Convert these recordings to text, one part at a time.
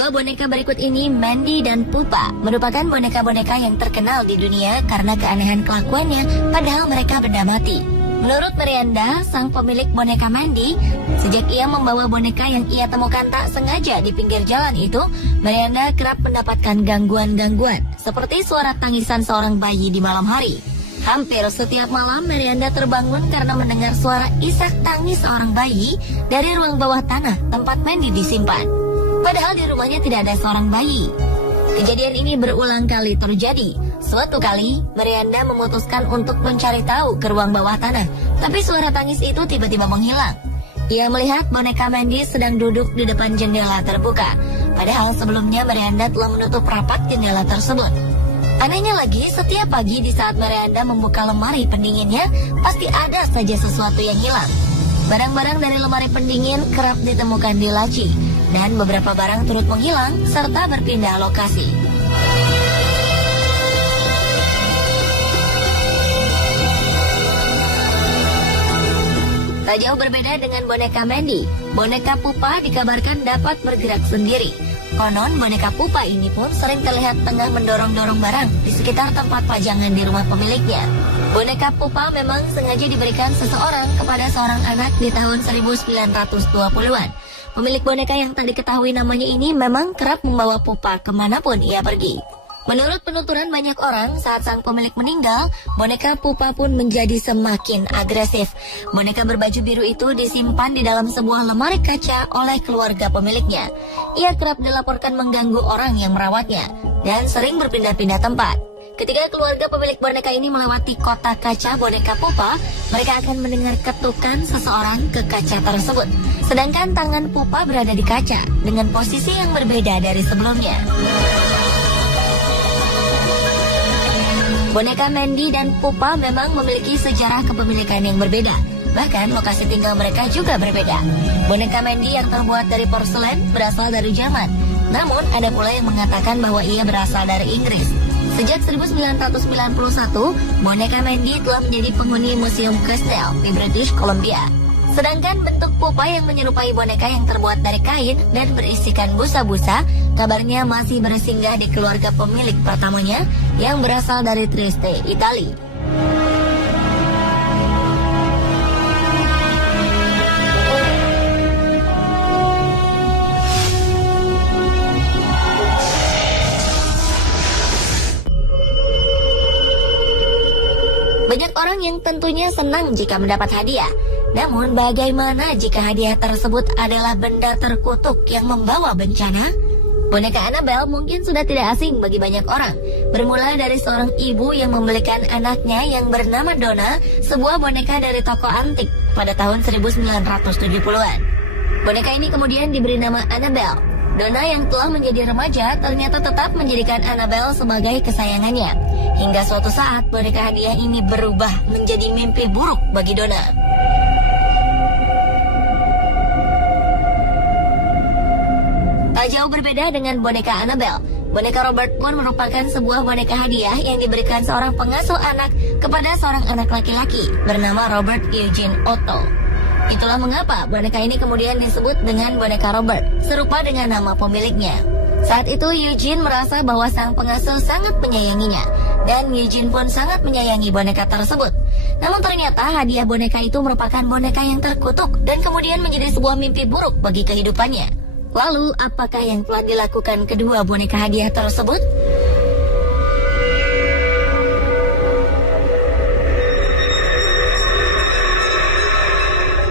Dua boneka berikut ini, Mandy dan Pupa, merupakan boneka-boneka yang terkenal di dunia karena keanehan kelakuannya, padahal mereka benda mati. Menurut Miranda, sang pemilik boneka Mandy, sejak ia membawa boneka yang ia temukan tak sengaja di pinggir jalan itu, Miranda kerap mendapatkan gangguan-gangguan, seperti suara tangisan seorang bayi di malam hari. Hampir setiap malam, Miranda terbangun karena mendengar suara isak tangis seorang bayi dari ruang bawah tanah tempat Mandy disimpan. Padahal di rumahnya tidak ada seorang bayi. Kejadian ini berulang kali terjadi. Suatu kali, Miranda memutuskan untuk mencari tahu ke ruang bawah tanah, tapi suara tangis itu tiba-tiba menghilang. Ia melihat boneka Mandy sedang duduk di depan jendela terbuka, padahal sebelumnya Miranda telah menutup rapat jendela tersebut. Anehnya lagi, setiap pagi di saat Miranda membuka lemari pendinginnya, pasti ada saja sesuatu yang hilang. Barang-barang dari lemari pendingin kerap ditemukan di laci, dan beberapa barang turut menghilang serta berpindah lokasi. Tak jauh berbeda dengan boneka Mandy, boneka Pupa dikabarkan dapat bergerak sendiri. Konon boneka Pupa ini pun sering terlihat tengah mendorong-dorong barang di sekitar tempat pajangan di rumah pemiliknya. Boneka Pupa memang sengaja diberikan seseorang kepada seorang anak di tahun 1920-an. Pemilik boneka yang tak diketahui namanya ini memang kerap membawa Pupa kemanapun ia pergi. Menurut penuturan banyak orang, saat sang pemilik meninggal, boneka Pupa pun menjadi semakin agresif. Boneka berbaju biru itu disimpan di dalam sebuah lemari kaca oleh keluarga pemiliknya. Ia kerap dilaporkan mengganggu orang yang merawatnya dan sering berpindah-pindah tempat. Ketika keluarga pemilik boneka ini melewati kotak kaca boneka Pupa, mereka akan mendengar ketukan seseorang ke kaca tersebut. Sedangkan tangan Pupa berada di kaca dengan posisi yang berbeda dari sebelumnya. Boneka Mandy dan Pupa memang memiliki sejarah kepemilikan yang berbeda. Bahkan lokasi tinggal mereka juga berbeda. Boneka Mandy yang terbuat dari porselen berasal dari Jerman. Namun ada pula yang mengatakan bahwa ia berasal dari Inggris. Sejak 1991, boneka Mandy telah menjadi penghuni Museum Crystal di British Columbia. Sedangkan bentuk Pupa yang menyerupai boneka yang terbuat dari kain dan berisikan busa-busa, kabarnya masih bersinggah di keluarga pemilik pertamanya yang berasal dari Trieste, Italia. Banyak orang yang tentunya senang jika mendapat hadiah. Namun bagaimana jika hadiah tersebut adalah benda terkutuk yang membawa bencana? Boneka Annabelle mungkin sudah tidak asing bagi banyak orang. Bermula dari seorang ibu yang membelikan anaknya yang bernama Donna sebuah boneka dari toko antik pada tahun 1970-an. Boneka ini kemudian diberi nama Annabelle. Donna yang telah menjadi remaja ternyata tetap menjadikan Annabelle sebagai kesayangannya. Hingga suatu saat boneka hadiah ini berubah menjadi mimpi buruk bagi Donna. Tak jauh berbeda dengan boneka Annabelle, boneka Robert pun merupakan sebuah boneka hadiah yang diberikan seorang pengasuh anak kepada seorang anak laki-laki bernama Robert Eugene Otto. Itulah mengapa boneka ini kemudian disebut dengan boneka Robert, serupa dengan nama pemiliknya. Saat itu Eugene merasa bahwa sang pengasuh sangat menyayanginya, dan Eugene pun sangat menyayangi boneka tersebut. Namun ternyata hadiah boneka itu merupakan boneka yang terkutuk dan kemudian menjadi sebuah mimpi buruk bagi kehidupannya. Lalu, apakah yang telah dilakukan kedua boneka hadiah tersebut?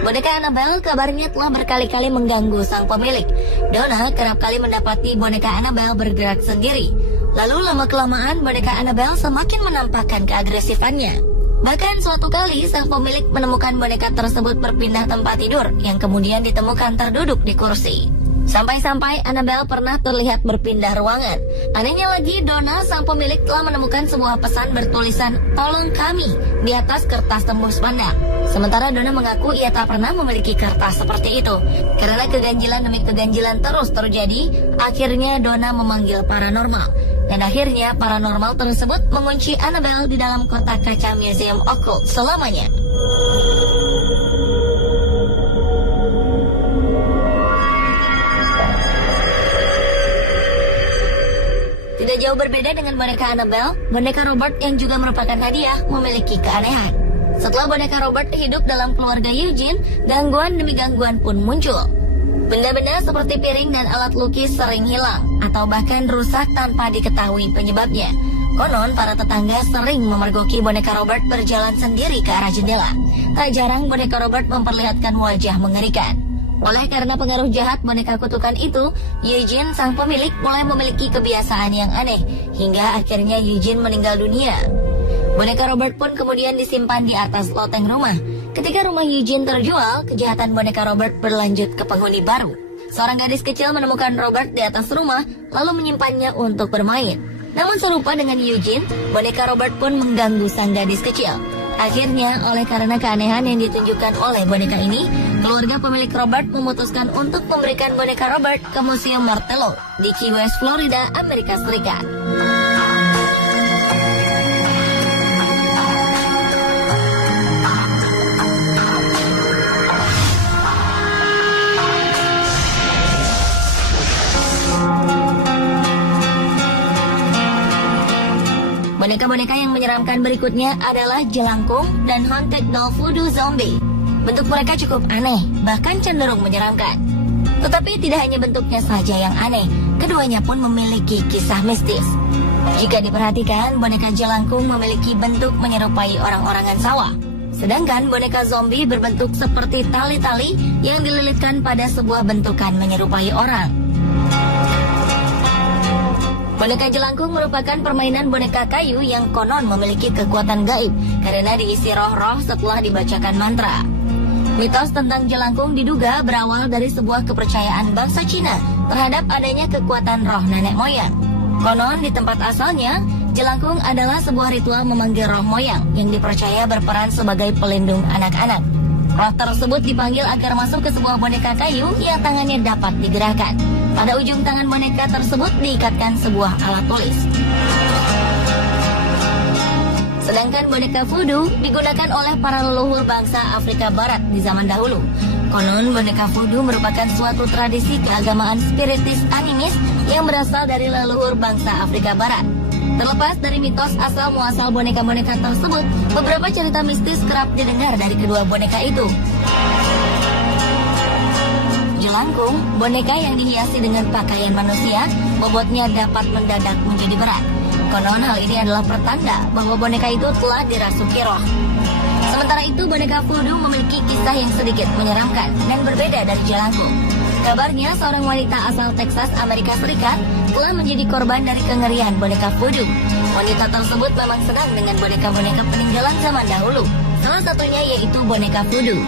Boneka Annabelle kabarnya telah berkali-kali mengganggu sang pemilik. Donna kerap kali mendapati boneka Annabelle bergerak sendiri. Lalu lama-kelamaan boneka Annabelle semakin menampakkan keagresifannya. Bahkan suatu kali sang pemilik menemukan boneka tersebut berpindah tempat tidur yang kemudian ditemukan terduduk di kursi. Sampai-sampai Annabelle pernah terlihat berpindah ruangan. Anehnya lagi, Donna sang pemilik telah menemukan sebuah pesan bertulisan "Tolong kami" di atas kertas tembus pandang. Sementara Donna mengaku ia tak pernah memiliki kertas seperti itu. Karena keganjilan demi keganjilan terus terjadi, akhirnya Donna memanggil paranormal. Dan akhirnya paranormal tersebut mengunci Annabelle di dalam kotak kaca Museum Occult selamanya. Tidak jauh berbeda dengan boneka Annabelle, boneka Robert yang juga merupakan hadiah memiliki keanehan. Setelah boneka Robert hidup dalam keluarga Eugene, gangguan demi gangguan pun muncul. Benda-benda seperti piring dan alat lukis sering hilang atau bahkan rusak tanpa diketahui penyebabnya. Konon, para tetangga sering memergoki boneka Robert berjalan sendiri ke arah jendela. Tak jarang boneka Robert memperlihatkan wajah mengerikan. Oleh karena pengaruh jahat boneka kutukan itu, Eugene sang pemilik mulai memiliki kebiasaan yang aneh, hingga akhirnya Eugene meninggal dunia. Boneka Robert pun kemudian disimpan di atas loteng rumah. Ketika rumah Eugene terjual, kejahatan boneka Robert berlanjut ke penghuni baru. Seorang gadis kecil menemukan Robert di atas rumah, lalu menyimpannya untuk bermain. Namun serupa dengan Eugene, boneka Robert pun mengganggu sang gadis kecil. Akhirnya, oleh karena keanehan yang ditunjukkan oleh boneka ini, keluarga pemilik Robert memutuskan untuk memberikan boneka Robert ke Museum Martello di Key West, Florida, Amerika Serikat. Boneka-boneka yang menyeramkan berikutnya adalah Jelangkung dan Haunted Doll Voodoo Zombie. Bentuk mereka cukup aneh, bahkan cenderung menyeramkan. Tetapi tidak hanya bentuknya saja yang aneh, keduanya pun memiliki kisah mistis. Jika diperhatikan, boneka Jelangkung memiliki bentuk menyerupai orang-orangan sawah. Sedangkan boneka zombie berbentuk seperti tali-tali yang dililitkan pada sebuah bentukan menyerupai orang. Boneka Jelangkung merupakan permainan boneka kayu yang konon memiliki kekuatan gaib karena diisi roh-roh setelah dibacakan mantra. Mitos tentang Jelangkung diduga berawal dari sebuah kepercayaan bangsa Cina terhadap adanya kekuatan roh nenek moyang. Konon di tempat asalnya, Jelangkung adalah sebuah ritual memanggil roh moyang yang dipercaya berperan sebagai pelindung anak-anak. Roh tersebut dipanggil agar masuk ke sebuah boneka kayu yang tangannya dapat digerakkan. Pada ujung tangan boneka tersebut diikatkan sebuah alat tulis. Sedangkan boneka voodoo digunakan oleh para leluhur bangsa Afrika Barat di zaman dahulu. Konon boneka voodoo merupakan suatu tradisi keagamaan spiritis animis yang berasal dari leluhur bangsa Afrika Barat. Terlepas dari mitos asal-muasal boneka-boneka tersebut, beberapa cerita mistis kerap didengar dari kedua boneka itu. Jelangkung, boneka yang dihiasi dengan pakaian manusia, bobotnya dapat mendadak menjadi berat. Konon hal ini adalah pertanda bahwa boneka itu telah dirasuki roh. Sementara itu, boneka voodoo memiliki kisah yang sedikit menyeramkan dan berbeda dari Jelangkung. Kabarnya, seorang wanita asal Texas, Amerika Serikat, telah menjadi korban dari kengerian boneka voodoo. Wanita tersebut memang senang dengan boneka-boneka peninggalan zaman dahulu. Salah satunya yaitu boneka voodoo.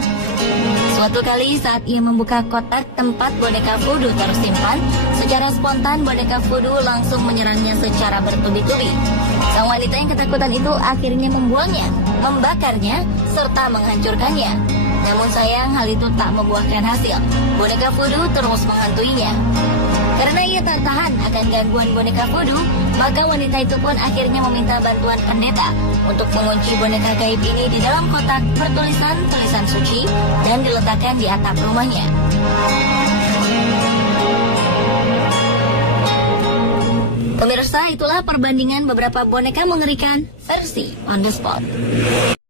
Suatu kali saat ia membuka kotak tempat boneka voodoo tersimpan, secara spontan boneka voodoo langsung menyerangnya secara bertubi-tubi. Sang wanita yang ketakutan itu akhirnya membuangnya, membakarnya, serta menghancurkannya. Namun sayang hal itu tak membuahkan hasil. Boneka voodoo terus menghantuinya. Karena ia tak tahan akan gangguan boneka voodoo, maka wanita itu pun akhirnya meminta bantuan pendeta untuk mengunci boneka gaib ini di dalam kotak bertulisan tulisan suci dan diletakkan di atap rumahnya. Pemirsa, itulah perbandingan beberapa boneka mengerikan versi On The Spot.